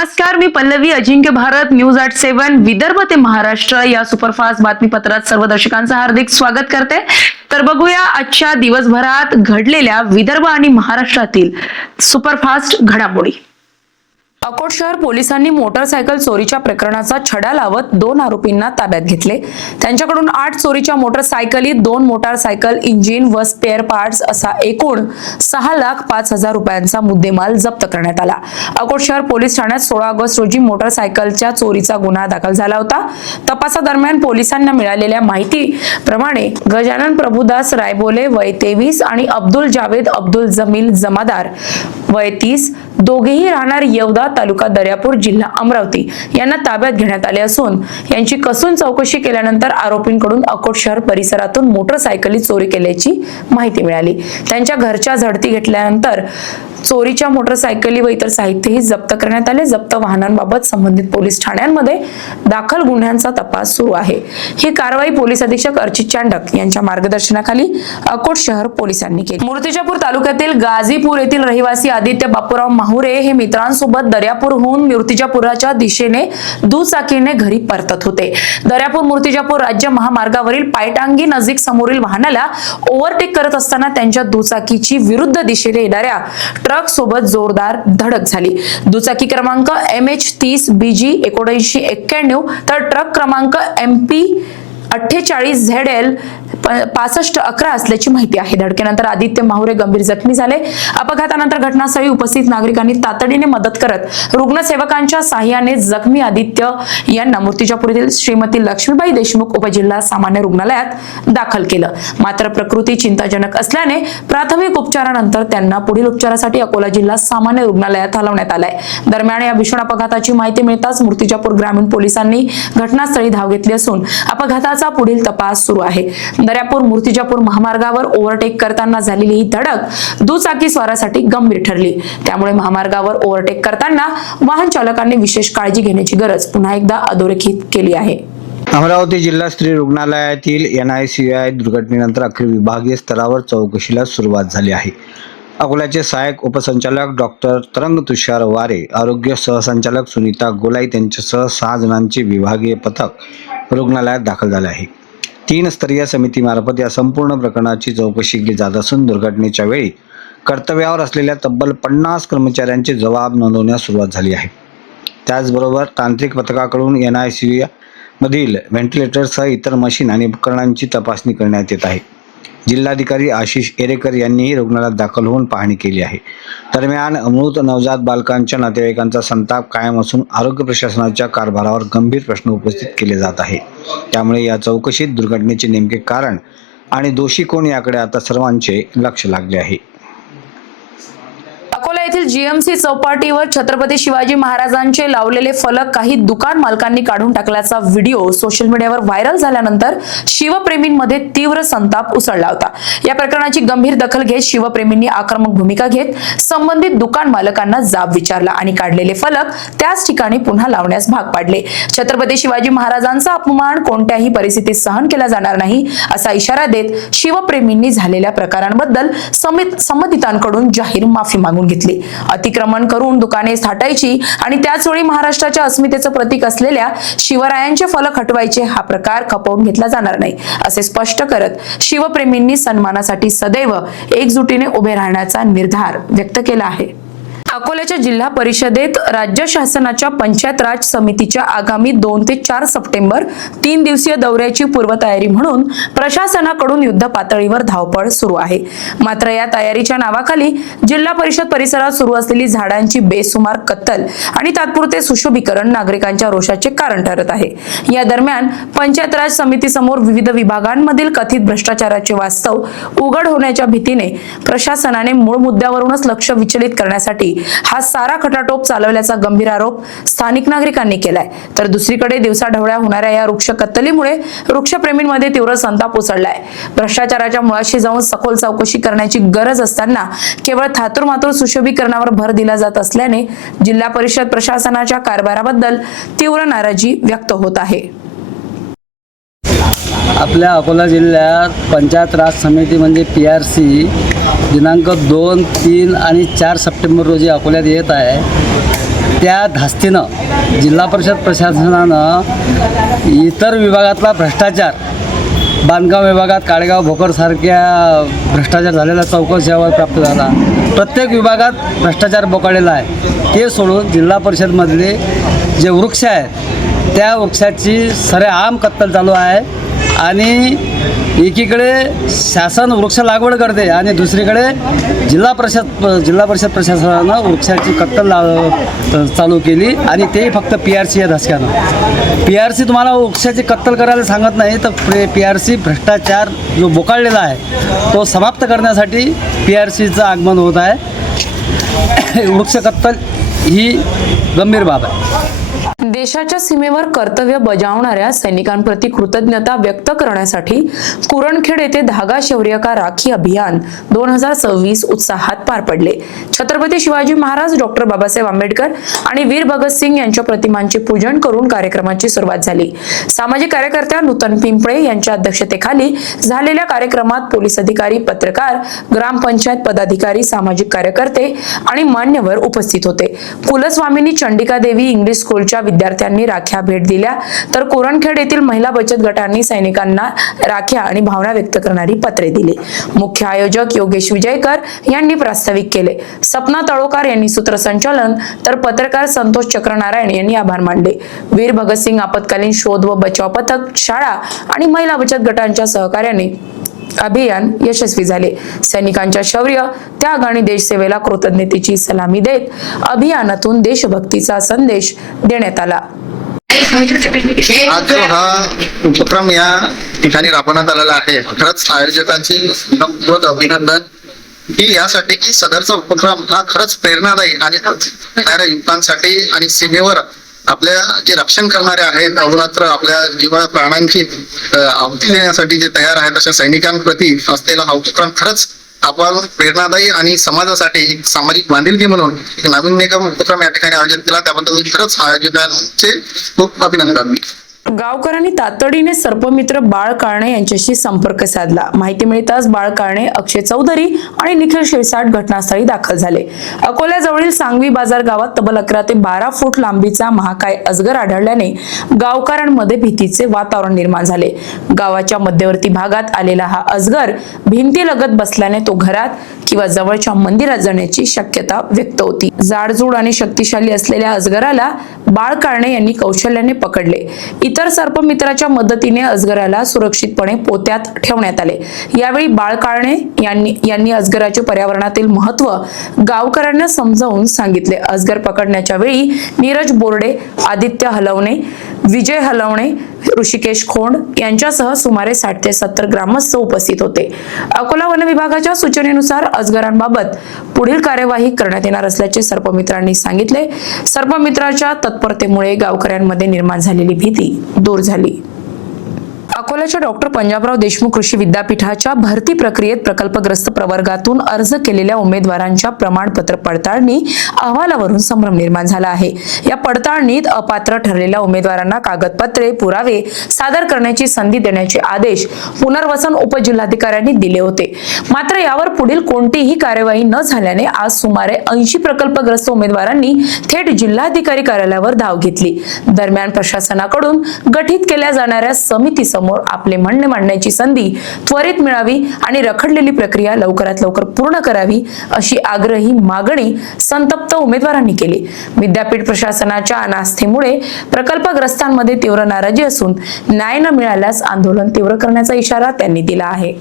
नमस्कार, मी पल्लवी. अजिंक्य भारत न्यूज 87 विदर्भ ते महाराष्ट्र या सुपरफास्ट बातमीपत्रात सर्व दर्शकांचं हार्दिक स्वागत करते. तर बघूया आजच्या दिवसभरात घडलेल्या विदर्भ आणि महाराष्ट्रातील सुपरफास्ट घडामोडी. अकोट शहर पोलिसांनी मोटरसायकल चोरीच्या प्रकरणाचा छडा लावत 2 आरोपींना ताब्यात घेतले. त्यांच्याकडून 8 चोरीच्या मोटरसायकली, 2 मोटारसायकल इंजिन व स्पेअर पार्ट्स असा एकूण 6,05,000 रुपयांचा मुद्देमाल जप्त करण्यात आला. अकोट शहर पोलीस ठाण्यात 16 ऑगस्ट रोजी मोटरसायकलच्या चोरीचा गुन्हा दाखल झाला होता. तपासादरम्यान पोलिसांना मिळालेल्या माहितीप्रमाणे गजानन प्रभुदास रायबोले वय 23 आणि अब्दुल जावेद अब्दुल जमील जमादार वय 30 दोघेही राहणार येवदा तालुका दर्यापूर जिल्हा अमरावती यांना ताब्यात घेण्यात आले असून यांची कसून चौकशी केल्यानंतर आरोपींकडून अकोट शहर परिसरातून मोटरसायकली चोरी केल्याची माहिती मिळाली. त्यांच्या घरच्या झडती घेतल्यानंतर चोरीच्या मोटरसायकली व इतर साहित्यही जप्त करण्यात आले. जप्त वाहनांबाबत संबंधित पोलीस ठाण्यांमध्ये दाखल गुन्ह्यांचा तपास सुरू आहे. ही कारवाई पोलीस अधीक्षक अर्चित चांडक यांच्या मार्गदर्शनाखाली अकोट शहर पोलिसांनी केली. मूर्तिजापूर तालुक्यातील गाझीपूर येथील रहिवासी आदित्य बापूराव माहुरे हे मित्रांसोबत दर्यापूरहून मूर्तिजापुराच्या दिशेने दुचाकीने घरी परतत होते. दर्यापूर मूर्तिजापूर राज्य महामार्गावरील पायटांगी नजीक समोरील वाहनाला ओव्हरटेक करत असताना त्यांच्या दुचाकीची विरुद्ध दिशेने येणाऱ्या ट्रक सोबत जोरदार धडक झाली. दुचाकी क्रमांक MH30 BG 7991 तर ट्रक क्रमांक MP 48 ZL 6511 असल्याची माहिती आहे. धडकेनंतर आदित्य माहुरे गंभीर जखमी झाले. अपघातानंतर घटनास्थळी उपस्थित नागरिकांनी तातडीने मदत करत रुग्णसेवकांच्या साहाय्याने जखमी आदित्य यांना मूर्तिजापूर येथील श्रीमती लक्ष्मीबाई देशमुख उपजिल्हा सामान्य रुग्णालयात दाखल केलं. मात्र प्रकृती चिंताजनक असल्याने प्राथमिक उपचारानंतर त्यांना पुढील उपचारासाठी अकोला जिल्हा सामान्य रुग्णालयात हलवण्यात आलंय. दरम्यान या भीषण अपघाताची माहिती मिळताच मूर्तिजापूर ग्रामीण पोलिसांनी घटनास्थळी धाव घेतली असून अपघाताचा पुढील तपास सुरू आहे. दर्यापूर मूर्तिजापूर महामार्गावर ओव्हरटेक करताना झालेली ही धडक दुचाकी स्वारासाठी गंभीर ठरली. त्यामुळे महामार्गावर ओव्हरटेक करताना वाहन चालकांनी विशेष काळजी घेण्याची गरज पुन्हा एकदा अधोरेखित केली आहे. अमरावती जिल्हा स्त्री रुग्णालयातील NICUI दुर्घटनेनंतर अखेर विभागीय स्तरावर चौकशीला सुरुवात झाली आहे. अकोल्याचे सहाय्यक उपसंचालक डॉक्टर तरंग तुषार वारे, आरोग्य सहसंचालक सुनीता गोलाई यांच्यासह 6 जणांचे विभागीय पथक रुग्णालयात दाखल झाले आहे. 3 स्तरीय समितीमार्फत या संपूर्ण प्रकरणाची चौकशी केली जात असून दुर्घटनेच्या वेळी कर्तव्यावर असलेल्या तब्बल 50 कर्मचाऱ्यांचे जबाब नोंदवण्यास सुरुवात झाली आहे. त्याचबरोबर तांत्रिक पथकाकडून NICU मधील व्हेंटिलेटरसह इतर मशीन आणि उपकरणांची तपासणी करण्यात येत आहे. जिल्हाधिकारी आशिष एरेकर यांनीही रुग्णालयात दाखल होऊन पाहणी केली आहे. दरम्यान मृत नवजात बालकांच्या नातेवाईकांचा संताप कायम असून आरोग्य प्रशासनाच्या कारभारावर गंभीर प्रश्न उपस्थित केले जात आहे. त्यामुळे या चौकशीत दुर्घटनेचे नेमके कारण आणि दोषी कोण याकडे आता सर्वांचे लक्ष लागले आहे. अकोला येथील GMC चौपाटीवर छत्रपती शिवाजी महाराजांचे लावलेले फलक काही दुकान मालकांनी काढून टाकल्याचा व्हिडिओ सोशल मीडियावर व्हायरल झाल्यानंतर शिवप्रेमींमध्ये तीव्र संताप उसळला होता. या प्रकरणाची गंभीर दखल घेत शिवप्रेमींनी आक्रमक भूमिका घेत संबंधित दुकान मालकांना जाब विचारला आणि काढलेले फलक त्याच ठिकाणी पुन्हा लावण्यास भाग पाडले. छत्रपती शिवाजी महाराजांचा अपमान कोणत्याही परिस्थितीत सहन केला जाणार नाही असा इशारा देत शिवप्रेमींनी झालेल्या प्रकारांबद्दल संबंधितांकडून जाहीर माफी मागून घेतली. अतिक्रमण करून दुकाने थाटायची आणि त्याचवेळी महाराष्ट्राच्या अस्मितेचं प्रतीक असलेल्या शिवरायांचे फलक हटवायचे हा प्रकार खपवून घेतला जाणार नाही असे स्पष्ट करत शिवप्रेमींनी सन्मानासाठी सदैव एकजुटीने उभे राहण्याचा निर्धार व्यक्त केला आहे. अकोल्याच्या जिल्हा परिषदेत राज्य शासनाच्या पंचायत राज समितीच्या आगामी 2 ते 4 सप्टेंबर 3 दिवसीय दौऱ्याची पूर्वतयारी म्हणून प्रशासनाकडून युद्ध पातळीवर धावपळ सुरू आहे. मात्र या तयारीच्या नावाखाली जिल्हा परिषद परिसरात सुरू असलेली झाडांची बेसुमार कत्तल आणि तात्पुरते सुशोभीकरण नागरिकांच्या रोषाचे कारण ठरत आहे. या दरम्यान पंचायत राज समितीसमोर विविध विभागांमधील कथित भ्रष्टाचाराचे वास्तव उघड होण्याच्या भीतीने प्रशासनाने मूळ मुद्द्यावरूनच लक्ष विचलित करण्यासाठी हा सारा खटाटोप चालवल्याचा गंभीर आरोप स्थानिक नागरिकांनी केलाय. तर दुसरीकडे दिवसाढवळ्या होणाऱ्या या वृक्ष कत्तलीमुळे वृक्षप्रेमींमध्ये तीव्र संताप उसळलाय. भ्रष्टाचाराच्या मुळाशी जाऊन सखोल चौकशी करण्याची गरज असताना केवळ थातुरमातुर सुशोभीकरणावर भर दिला जात असल्याने जिल्हा परिषद प्रशासनाच्या कारभाराबद्दल तीव्र नाराजी व्यक्त होत आहे. आपल्या अकोला जिल्ह्यात पंचायत राज समिती म्हणजे PRC दिनांक 2, 3 आणि 4 सप्टेंबर रोजी अकोल्यात येत आहे. त्या धास्तीनं जिल्हा परिषद प्रशासनानं इतर विभागातला भ्रष्टाचार, बांधकाम विभागात काळेगाव भोकरसारख्या भ्रष्टाचार झालेला चौकशी अहवाल प्राप्त झाला. प्रत्येक विभागात भ्रष्टाचार बोकाळलेला आहे. ते सोडून जिल्हा परिषदमधले जे वृक्ष आहेत त्या वृक्षाची सरेआम कत्तल चालू आहे आणि एकीकडे शासन वृक्ष लागवड करते आणि दुसरीकडे जिल्हा परिषद प्रशासनानं वृक्षाची कत्तल चालू केली आणि ते फक्त PRC या धसक्यानं. PRC तुम्हाला वृक्षाची कत्तल करायला सांगत नाही, तर PRC भ्रष्टाचार जो बोकाळलेला आहे तो समाप्त करण्यासाठी PRCचं आगमन होत आहे. वृक्ष कत्तल ही गंभीर बाब आहे. देशाच्या सीमेवर कर्तव्य बजावणाऱ्या सैनिकांप्रती कृतज्ञता व्यक्त करण्यासाठी कुरणखेड येथे धागा शौर्य का राखी अभियान 2026 उत्साहात पार पडले. छत्रपती शिवाजी महाराज, डॉक्टर बाबासाहेब आंबेडकर आणि वीर भगतसिंग यांच्या प्रतिमांचे पूजन करून कार्यक्रमाची सुरुवात झाली. सामाजिक कार्यकर्त्या नूतन पिंपळे यांच्या अध्यक्षतेखाली झालेल्या कार्यक्रमात पोलीस अधिकारी, पत्रकार, ग्रामपंचायत पदाधिकारी, सामाजिक कार्यकर्ते आणि मान्यवर उपस्थित होते. कुलस्वामिनी चंडिका देवी इंग्लिश स्कूलच्या विद्यार्थ्यांनी राख्या भेट दिल्या, तर कुरणखेड येथील महिला बचत गटांनी सैनिकांना राख्या आणि भावना व्यक्त करणारी पत्रे दिली. मुख्य आयोजक योगेश विजयकर यांनी प्रास्ताविक केले. सपना तळोकार यांनी सूत्रसंचालन, तर पत्रकार संतोष चक्रनारायण यांनी आभार मानले. वीर भगतसिंग आपत्कालीन शोध व बचाव पथक, शाळा आणि महिला बचत गटांच्या सहकार्याने अभियान यशस्वी झाले. सैनिकांच्या शौर्य, त्याग आणि देशसेवेला कृतज्ञतेची सलामी देत अभियानातून देशभक्तीचा संदेश देण्यात आला. आज जो हा उपक्रम या ठिकाणी राबवण्यात आलेला आहे, खरंच आयोजकांचे मनपूर्वक अभिनंदन की यासाठी की सदरचा उपक्रम हा खरंच प्रेरणादायी आणि येणाऱ्या युवकांसाठी आणि सीमेवर आपल्या जे रक्षण करणारे आहेत, अहोरात्र आपल्या जीवा प्राणांची आहुती देण्यासाठी जे तयार आहेत अशा सैनिकांप्रती असलेला हा उपक्रम खरंच आपण प्रेरणादायी आणि समाजासाठी सामाजिक बांधिलकी म्हणून एक नाविन्यपूर्ण उपक्रम या ठिकाणी आयोजित केला, त्याबद्दल खरंच आयोजकांचे खूप अभिनंदन. गावकऱ्यांनी तातडीने सर्पमित्र बाळ काळणे यांच्याशी संपर्क साधला. माहिती मिळताच बाळ काळणे, अक्षय चौधरी आणि निखिल शिरसाट घटनास्थळी दाखल झाले. अकोल्याजवळील सांगवी बाजार गावात तब्बल 11 ते 12 फूट लांबीचा महाकाय अजगर आढळल्याने गावकऱ्यांमध्ये भीतीचे वातावरण निर्माण झाले. गावाच्या मध्यवर्ती भागात आलेला हा अजगर भिंतीलगत बसल्याने तो घरात किंवा जवळच्या मंदिरात जाण्याची शक्यता व्यक्त होती. जाडजूड आणि शक्तिशाली असलेल्या अजगराला बाळ काळणे यांनी कौशल्याने पकडले. इतर सर्पमित्राच्या मदतीने अजगराला सुरक्षितपणे पोत्यात ठेवण्यात आले. यावेळी बाळ काळणे यांनी अजगराचे पर्यावरणातील महत्त्व गावकऱ्यांना समजावून सांगितले. अजगर पकडण्याच्या वेळी नीरज बोर्डे, आदित्य हलवणे, विजय हलवणे, ऋषिकेश खोंड यांच्यासह सुमारे 60 ते 70 ग्रामस्थ उपस्थित होते. अकोला वन विभागाच्या सूचनेनुसार अजगरांबाबत पुढील कार्यवाही करण्यात येणार असल्याचे सर्पमित्रांनी सांगितले. सर्पमित्राच्या तत्परतेमुळे गावकऱ्यांमध्ये निर्माण झालेली भीती दूर झाली. अकोल्याच्या डॉक्टर पंजाबराव देशमुख कृषी विद्यापीठाच्या भरती प्रक्रियेत प्रकल्पग्रस्त प्रवर्गातून अर्ज केलेल्या उमेदवारांच्या प्रमाणपत्र पडताळणी अहवालावरून संभ्रम निर्माण झाला आहे. या पडताळणीत अपात्र ठरलेल्या उमेदवारांना कागदपत्रे, पुरावे सादर करण्याची संधी देण्याचे आदेश पुनर्वसन उपजिल्हाधिकाऱ्यांनी दिले होते. मात्र यावर पुढील कोणतीही कार्यवाही न झाल्याने आज सुमारे 80 प्रकल्पग्रस्त उमेदवारांनी थेट जिल्हाधिकारी कार्यालयावर धाव घेतली. दरम्यान प्रशासनाकडून गठीत केल्या जाणाऱ्या समितीसमोर आपले म्हणणे मांडण्याची संधी त्वरित मिळावी आणि रखडलेली प्रक्रिया लवकरात लवकर पूर्ण करावी अशी आग्रही मागणी संतप्त उमेदवारांनी केली. विद्यापीठ प्रशासनाच्या अनास्थेमुळे प्रकल्पग्रस्तांमध्ये तीव्र नाराजी असून न्याय न मिळाल्यास आंदोलन तीव्र करण्याचा इशारा त्यांनी दिला आहे.